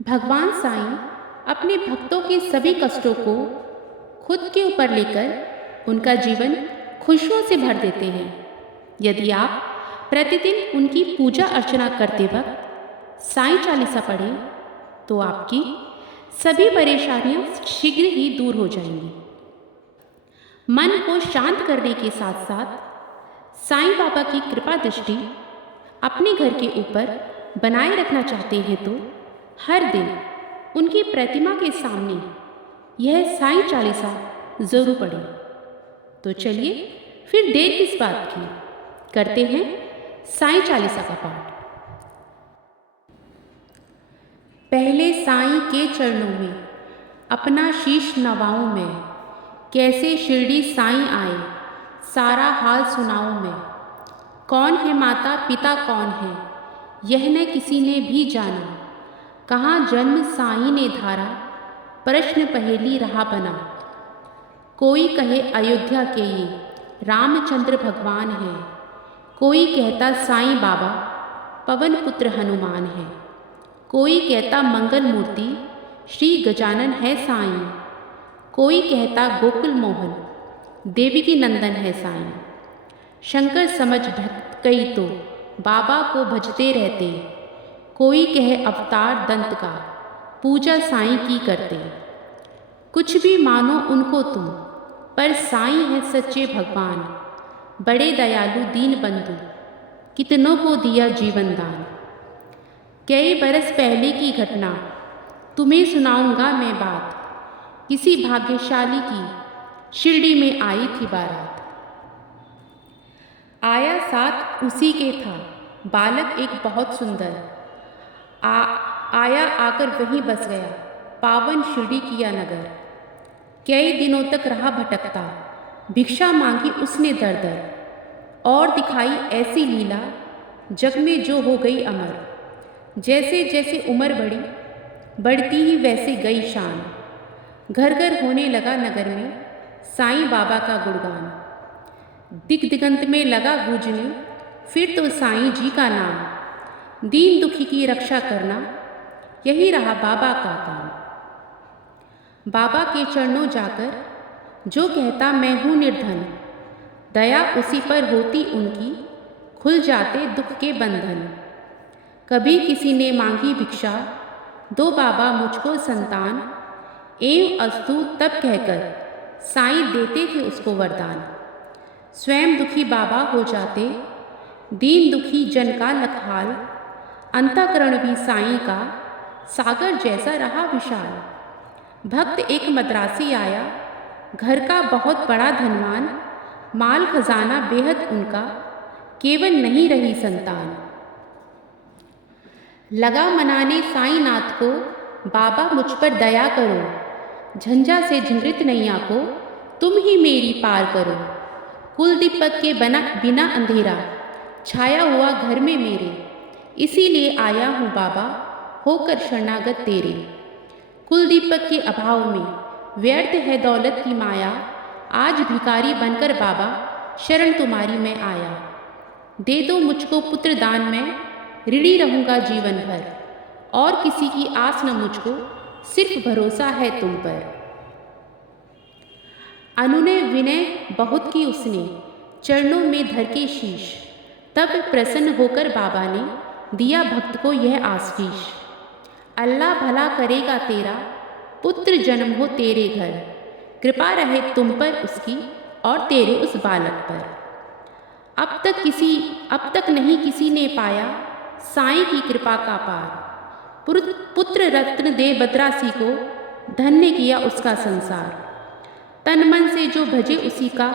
भगवान साईं अपने भक्तों के सभी कष्टों को खुद के ऊपर लेकर उनका जीवन खुशियों से भर देते हैं। यदि आप प्रतिदिन उनकी पूजा अर्चना करते वक्त साईं चालीसा पढ़ें तो आपकी सभी परेशानियां शीघ्र ही दूर हो जाएंगी। मन को शांत करने के साथ साथ साईं बाबा की कृपा दृष्टि अपने घर के ऊपर बनाए रखना चाहते हैं तो हर दिन उनकी प्रतिमा के सामने यह साईं चालीसा जरूर पढ़ें। तो चलिए फिर देर किस बात की, करते हैं साईं चालीसा का पाठ। पहले साईं के चरणों में अपना शीश नवाऊं मैं, कैसे शिरडी साईं आए सारा हाल सुनाऊं मैं। कौन है माता पिता कौन है यह न किसी ने भी जाना, कहाँ जन्म साईं ने धारा प्रश्न पहेली रहा बना। कोई कहे अयोध्या के ये रामचंद्र भगवान है, कोई कहता साईं बाबा पवन पुत्र हनुमान है, कोई कहता मंगल मूर्ति श्री गजानन है साईं, कोई कहता गोकुल मोहन देवकी नंदन है साईं। शंकर समझ भक्त कई तो बाबा को भजते रहते, कोई कहे अवतार दंत का पूजा साईं की करते। कुछ भी मानो उनको तुम पर साईं है सच्चे भगवान, बड़े दयालु दीन बंधु कितनों को दिया जीवन दान। कई बरस पहले की घटना तुम्हें सुनाऊंगा मैं बात, किसी भाग्यशाली की शिरडी में आई थी बारात। आया साथ उसी के था बालक एक बहुत सुंदर, आया आकर वहीं बस गया पावन शिरडी किया नगर। कई दिनों तक रहा भटकता, भिक्षा मांगी उसने दर दर, और दिखाई ऐसी लीला जग में जो हो गई अमर। जैसे जैसे उम्र बढ़ी बढ़ती ही वैसे गई शान, घर घर होने लगा नगर में साईं बाबा का गुणगान। दिग दिगंत में लगा गूंजने फिर तो साईं जी का नाम, दीन दुखी की रक्षा करना यही रहा बाबा का काम। बाबा के चरणों जाकर जो कहता मैं हूँ निर्धन, दया उसी पर होती उनकी खुल जाते दुख के बंधन। कभी किसी ने मांगी भिक्षा दो बाबा मुझको संतान, एवं अस्तु तब कहकर साईं देते थे उसको वरदान। स्वयं दुखी बाबा हो जाते दीन दुखी जन का लखहाल, अंतःकरण भी साईं का सागर जैसा रहा विशाल। भक्त एक मद्रासी आया घर का बहुत बड़ा धनवान, माल खजाना बेहद उनका केवल नहीं रही संतान। लगा मनाने साईं नाथ को बाबा मुझ पर दया करो, झंझा से झंझृत नैया को तुम ही मेरी पार करो। कुल दीपक के बिना अंधेरा छाया हुआ घर में मेरे, इसीलिए आया हूँ बाबा होकर शरणागत तेरे। कुल दीपक के अभाव में व्यर्थ है दौलत की माया, आज भिखारी बनकर बाबा शरण तुम्हारी मैं आया। दे दो मुझको पुत्र दान, मैं ऋणी रहूँगा जीवन भर, और किसी की आस न मुझको सिर्फ भरोसा है तुम पर। अनुनय विनय बहुत की उसने चरणों में धर के शीश, तब प्रसन्न होकर बाबा ने दिया भक्त को यह आशीष। अल्लाह भला करेगा तेरा पुत्र जन्म हो तेरे घर, कृपा रहे तुम पर उसकी और तेरे उस बालक पर। अब तक नहीं किसी ने पाया साईं की कृपा का पार, पुत्र रत्न दे बदरासी को धन्य किया उसका संसार। तन मन से जो भजे उसी का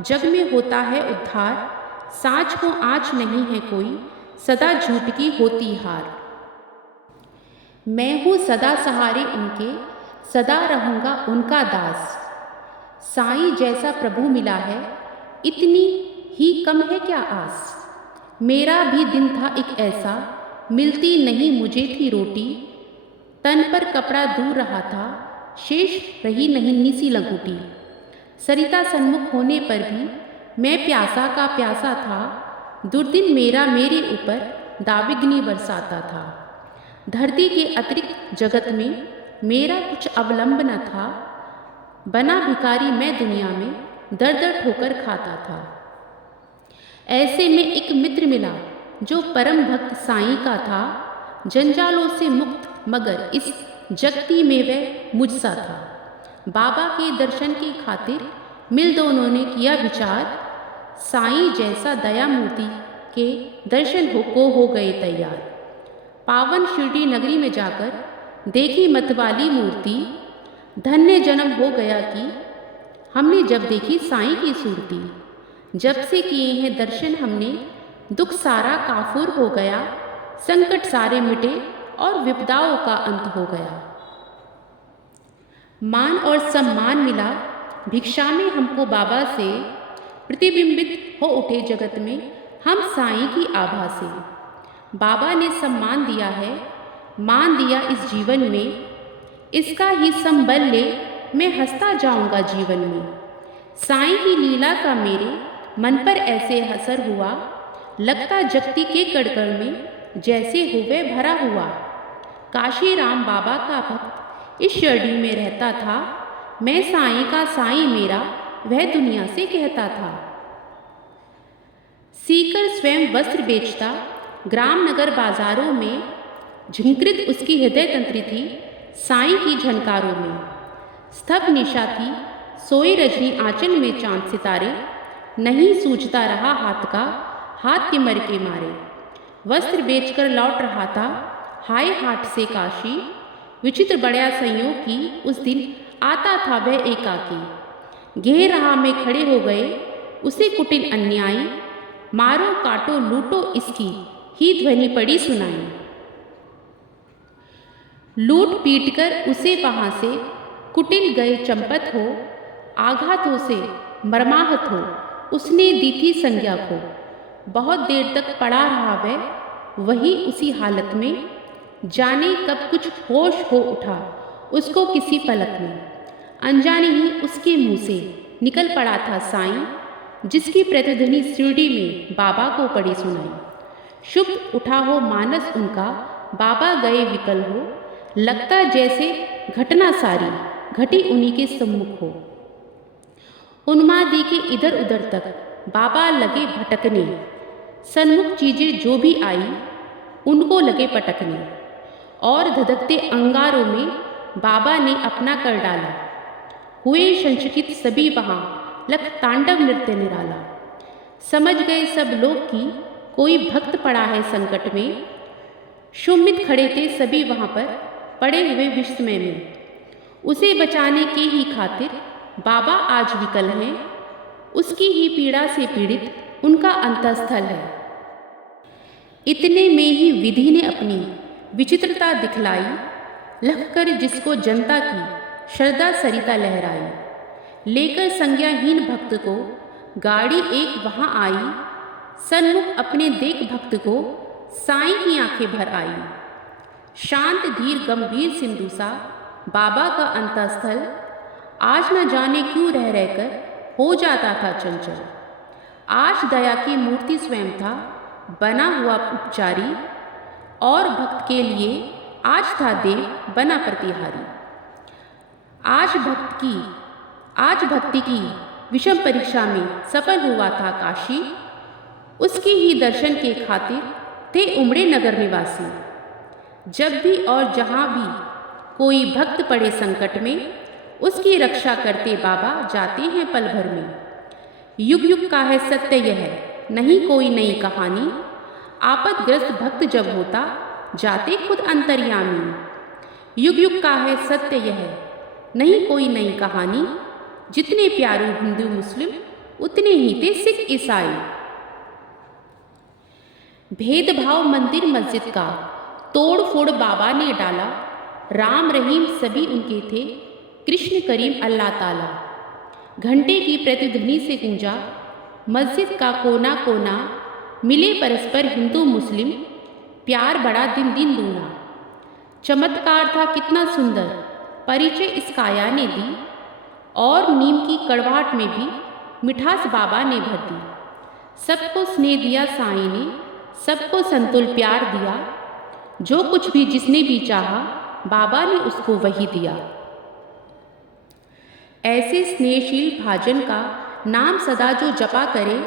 जग में होता है उद्धार, साँच को आँच नहीं है कोई सदा झूठ की होती हार। मैं हूँ सदा सहारे उनके, सदा रहूँगा उनका दास। साईं जैसा प्रभु मिला है इतनी ही कम है क्या आस। मेरा भी दिन था एक ऐसा, मिलती नहीं मुझे थी रोटी, तन पर कपड़ा दूर रहा था शेष रही नहीं निसी लंगोटी। सरिता सन्मुख होने पर भी मैं प्यासा का प्यासा था, दुर्दिन मेरा मेरे ऊपर दाविग्नि बरसाता था। धरती के अतिरिक्त जगत में मेरा कुछ अवलंब न था। बना भिखारी मैं दुनिया में दर दर ठोकर खाता था। ऐसे में एक मित्र मिला जो परम भक्त साईं का था, जंजालों से मुक्त, मगर इस जगती में वह मुझसा था। बाबा के दर्शन की खातिर मिल दोनों ने किया विचार, साईं जैसा दया मूर्ति के दर्शन हो गए तैयार। पावन शिरडी नगरी में जाकर देखी मतवाली मूर्ति, धन्य जन्म हो गया कि हमने जब देखी साईं की सूरती। जब से किए हैं दर्शन हमने, दुख सारा काफूर हो गया, संकट सारे मिटे और विपदाओं का अंत हो गया। मान और सम्मान मिला भिक्षा में हमको बाबा से, प्रतिबिंबित हो उठे जगत में हम साईं की आभा से। बाबा ने सम्मान दिया है, मान दिया इस जीवन में, इसका ही संबल ले मैं हंसता जाऊंगा जीवन में। साईं की लीला का मेरे मन पर ऐसे असर हुआ, लगता जगती के कड़कड़ में जैसे हुए भरा हुआ। काशी राम बाबा का भक्त इस शिरडी में रहता था, मैं साईं का साईं मेरा वह दुनिया से कहता था। सीकर स्वयं वस्त्र बेचता, ग्राम नगर बाजारों में झंकृत उसकी हृदय तंत्री थी साईं की झनकारों में। स्तब्ध निशा थी सोई रजनी आंचल में चांद सितारे, नहीं सूझता रहा हाथ का हाथ तिमर के मारे। वस्त्र बेचकर लौट रहा था हाय हाट से काशी, विचित्र बड़ा संयोग की उस दिन आता था वह एकाकी। घेर राह में खड़े हो गए उसे कुटिल अन्यायी, मारो काटो लूटो इसकी ही ध्वनि पड़ी सुनाई। लूट पीट कर उसे वहां से कुटिल गए चंपत हो, आघातों से मर्माहत हो उसने दी थी संज्ञा को। बहुत देर तक पड़ा रहा वह वही उसी हालत में, जाने कब कुछ होश हो उठा उसको किसी पलक में। अनजाने ही उसके मुंह से निकल पड़ा था साईं, जिसकी प्रतिध्वनि शिरडी में बाबा को पड़ी सुनाई। शुभ उठा हो मानस उनका, बाबा गए विकल हो, लगता जैसे घटना सारी घटी उन्हीं के सम्मुख हो। उन्मादी के इधर उधर तक बाबा लगे भटकने, सन्मुख चीजें जो भी आई उनको लगे पटकने, और धधकते अंगारों में बाबा ने अपना कर डाला। हुए संचकित सभी वहाँ, लख तांडव नृत्य निराला। समझ गए सब लोग कि कोई भक्त पड़ा है संकट में, शुमित खड़े थे सभी वहाँ पर पड़े हुए विस्मय में। उसे बचाने की ही खातिर बाबा आज विकल हैं, उसकी ही पीड़ा से पीड़ित उनका अंतःस्थल है। इतने में ही विधि ने अपनी विचित्रता दिखलाई, लखकर जिसको जनता की श्रद्धा सरिता लहराई। लेकर संज्ञाहीन भक्त को गाड़ी एक वहाँ आई, सन्मुख अपने देख भक्त को साईं की आंखें भर आई। शांत धीर गंभीर सिंधु सा बाबा का अंतःस्थल, आज न जाने क्यों रह रहकर हो जाता था चंचल। आज दया की मूर्ति स्वयं था बना हुआ उपचारी, और भक्त के लिए आज था देव बना प्रतिहारी। आज भक्ति की विषम परीक्षा में सफल हुआ था काशी, उसकी ही दर्शन के खातिर थे उमड़े नगर निवासी। जब भी और जहाँ भी कोई भक्त पड़े संकट में, उसकी रक्षा करते बाबा जाते हैं पल भर में। युग युग का है सत्य यह, नहीं कोई नई कहानी, आपदग्रस्त भक्त जब होता जाते खुद अंतर्यामी। युग युग का है सत्य यह, नहीं कोई नई कहानी, जितने प्यारे हिंदू मुस्लिम उतने ही थे सिख ईसाई। भेदभाव मंदिर मस्जिद का तोड़ फोड़ बाबा ने डाला, राम रहीम सभी उनके थे, कृष्ण करीम अल्लाह ताला। घंटे की प्रतिध्वनि से गूंजा मस्जिद का कोना कोना, मिले परस्पर हिंदू मुस्लिम, प्यार बड़ा दिन दिन दूना। चमत्कार था कितना सुंदर परिचय इस काया ने दी, और नीम की कड़वाहट में भी मिठास बाबा ने भर दी। सबको स्नेह दिया साईं ने, सबको संतुल प्यार दिया, जो कुछ भी जिसने भी चाहा बाबा ने उसको वही दिया। ऐसे स्नेहशील भाजन का नाम सदा जो जपा करे,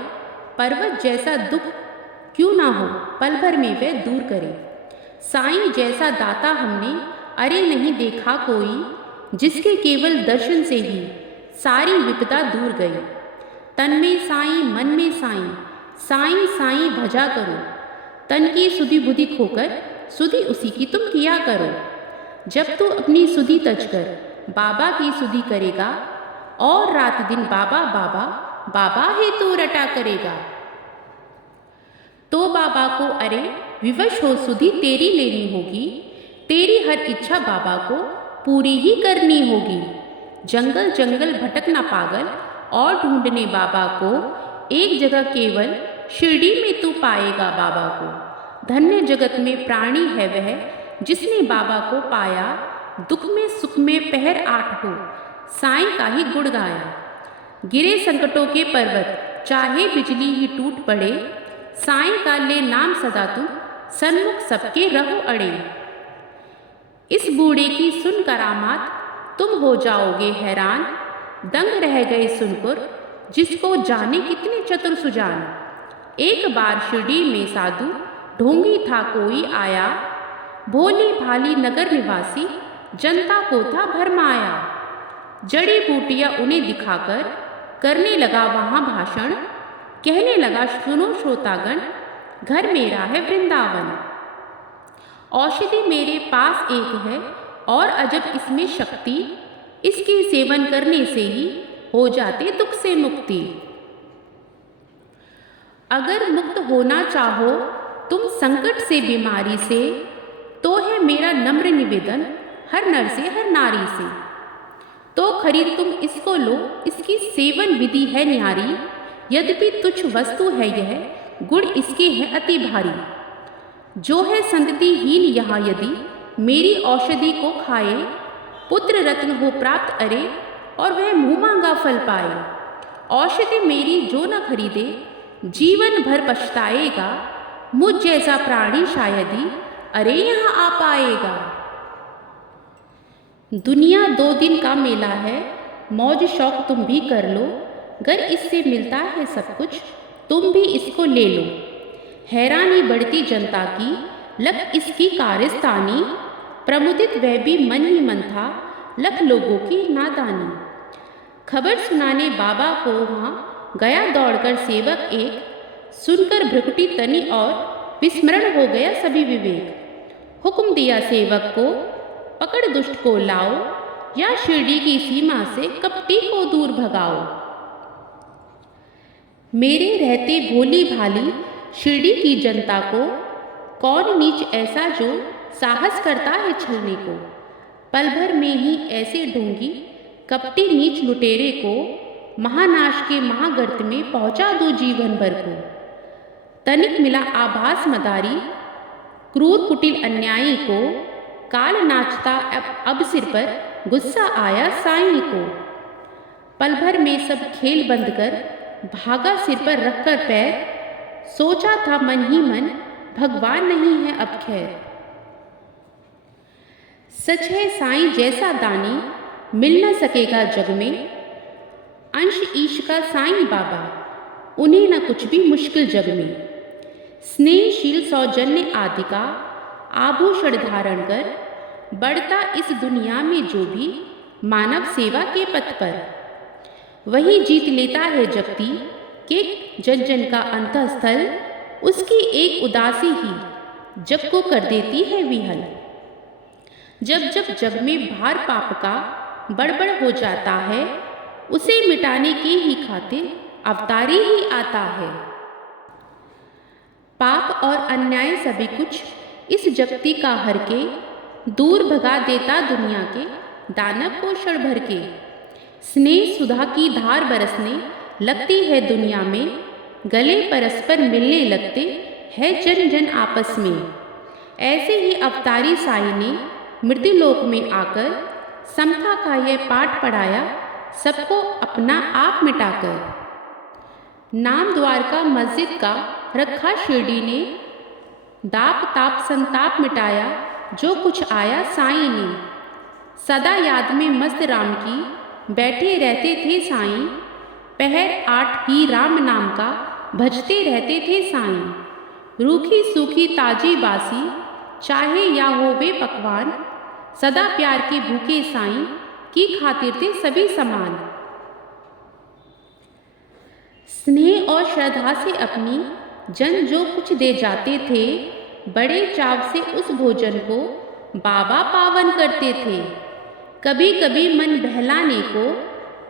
पर्वत जैसा दुख क्यों ना हो पल भर में वह दूर करे। साईं जैसा दाता हमने अरे नहीं देखा कोई, जिसके केवल दर्शन से ही सारी विपदा दूर गई। तन में साईं मन में साईं, साईं साईं भजा करो। तन की सुधि बुद्धि खोकर सुधि उसी की तुम किया करो। जब तू अपनी सुधि तज कर बाबा की सुधि करेगा, और रात दिन बाबा बाबा बाबा ही तू रटा करेगा। तो बाबा को अरे विवश हो सुधि तेरी लेनी होगी, तेरी हर इच्छा बाबा को पूरी ही करनी होगी। जंगल जंगल भटकना पागल और ढूंढने बाबा को, एक जगह केवल शिरडी में तू पाएगा बाबा को। धन्य जगत में प्राणी है वह जिसने बाबा को पाया, दुख में सुख में पहर आठ हो साईं का ही गुण गाया। गिरे संकटों के पर्वत चाहे बिजली ही टूट पड़े, साईं का ले नाम सदा तू सन्मुख सबके रहो अड़े। इस बूढ़े की सुन करामात तुम हो जाओगे हैरान, दंग रह गए सुनकर जिसको जाने कितने चतुर सुजान। एक बार शिरडी में साधु ढोंगी था कोई आया, भोली भाली नगर निवासी जनता को था भरमाया। जड़ी बूटियां उन्हें दिखाकर करने लगा वहाँ भाषण, कहने लगा सुनो श्रोतागण घर मेरा है वृंदावन। औषधि मेरे पास एक है और अजब इसमें शक्ति, इसके सेवन करने से ही हो जाते दुख से मुक्ति। अगर मुक्त होना चाहो तुम संकट से बीमारी से, तो है मेरा नम्र निवेदन हर नर से हर नारी से। तो खरीद तुम इसको लो, इसकी सेवन विधि है न्यारी। यद्यपि तुच्छ वस्तु है यह, गुण इसके हैं अति भारी। जो है संततिहीन यहाँ यदि मेरी औषधि को खाए, पुत्र रत्न हो प्राप्त अरे और वह मुँह मांगा फल पाए। औषधि मेरी जो न खरीदे जीवन भर पछताएगा, मुझ जैसा प्राणी शायद ही अरे यहाँ आ पाएगा। दुनिया 2 दिन का मेला है, मौज शौक तुम भी कर लो। गर इससे मिलता है सब कुछ तुम भी इसको ले लो। हैरानी बढ़ती जनता की लख इसकी कारस्तानी, प्रमुदित वह भी मन ही मन था लख लोगों की नादानी। खबर सुनाने बाबा को वहाँ गया दौड़कर सेवक एक, सुनकर भ्रुकुटी तनी और विस्मरण हो गया सभी विवेक। हुक्म दिया सेवक को पकड़ दुष्ट को लाओ, या शिरडी की सीमा से कपटी को दूर भगाओ। मेरे रहते भोली भाली शिरडी की जनता को कौन नीच ऐसा जो साहस करता है छलने को। पल भर में ही ऐसे ढोंगी कपटी नीच लुटेरे को, महानाश के महागर्त में पहुंचा दो जीवन भर को। तनिक मिला आभास मदारी क्रूर कुटिल अन्यायी को, काल नाचता अब सिर पर गुस्सा आया साईं को। पल भर में सब खेल बंद कर भागा सिर पर रखकर पैर, सोचा था मन ही मन भगवान नहीं है अब खैर। सच है साईं जैसा दानी मिल न सकेगा जग में, अंश ईश का साईं बाबा उन्हें न कुछ भी मुश्किल जग में। स्नेहशील सौजन्य आदि का आभूषण धारण कर, बढ़ता इस दुनिया में जो भी मानव सेवा के पथ पर, वही जीत लेता है जगती के जन जन का अंतःस्थल। उसकी एक उदासी ही जग को कर देती है विहल। जब जब जग में भार पाप का बड़बड़ हो जाता है, उसे मिटाने के ही खातिर अवतारी ही आता है। पाप और अन्याय सभी कुछ इस जगती का हर के, दूर भगा देता दुनिया के दानव को क्षण भर के। स्नेह सुधा की धार बरसने लगती है दुनिया में, गले परस्पर मिलने लगते हैं जन जन आपस में। ऐसे ही अवतारी साईं ने मृत्युलोक में आकर समता का यह पाठ पढ़ाया, सबको अपना आप मिटाकर। नाम द्वारका मस्जिद का रखा शिरडी ने, दाप ताप संताप मिटाया जो कुछ आया साईं ने। सदा याद में मस्त राम की बैठे रहते थे साईं। पहर 8 ही राम नाम का भजते रहते थे साईं। रूखी सूखी ताजी बासी चाहे या होवे पकवान, सदा प्यार के भूखे साईं की खातिर थे सभी समान। स्नेह और श्रद्धा से अपनी जन जो कुछ दे जाते थे, बड़े चाव से उस भोजन को बाबा पावन करते थे। कभी कभी मन बहलाने को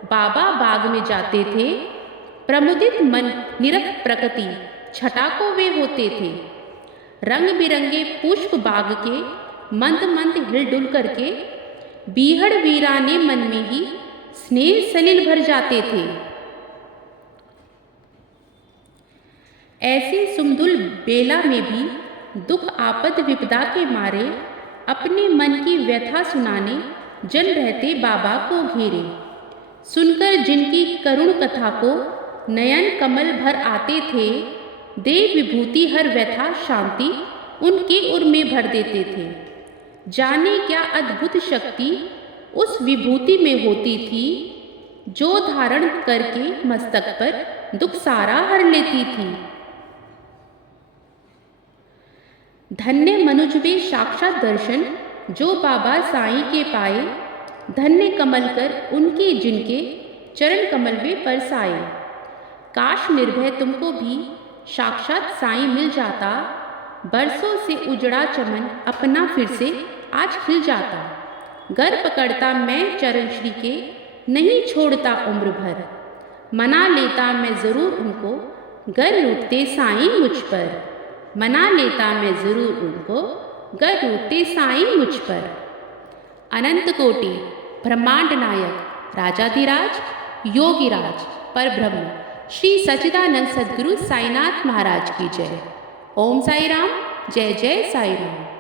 बाबा बाग में जाते थे। प्रमुदित मन निरख प्रकृति छटा को वे होते थे। रंग बिरंगे पुष्प बाग के मंद मंद हिलडुल करके बीहड़ वीराने मन में ही स्नेह सलिल भर जाते थे। ऐसे सुमधुल बेला में भी दुख आपद विपदा के मारे अपने मन की व्यथा सुनाने जन रहते बाबा को घेरे। सुनकर जिनकी करुण कथा को नयन कमल भर आते थे, दे विभूति हर व्यथा शांति उनके उर में भर देते थे। जाने क्या अद्भुत शक्ति उस विभूति में होती थी, जो धारण करके मस्तक पर दुख सारा हर लेती थी। धन्य मनुज वे साक्षात दर्शन जो बाबा साईं के पाए। धन्य कमल कर उनके जिनके चरण कमल में परसाए। काश निर्भय तुमको भी साक्षात साईं मिल जाता। बरसों से उजड़ा चमन अपना फिर से आज खिल जाता। गर पकड़ता मैं चरण श्री के नहीं छोड़ता उम्र भर। मना लेता मैं ज़रूर उनको गर लूटते साईं मुझ पर। मना लेता मैं ज़रूर उनको गर लूटते साईं मुझ पर। अनंत कोटि ब्रह्मांड नायक राजाधिराज योगीराज परब्रह्म श्री सच्चिदानंद सद्गुरु साईनाथ महाराज की जय। ओम साई राम। जय जय साई राम।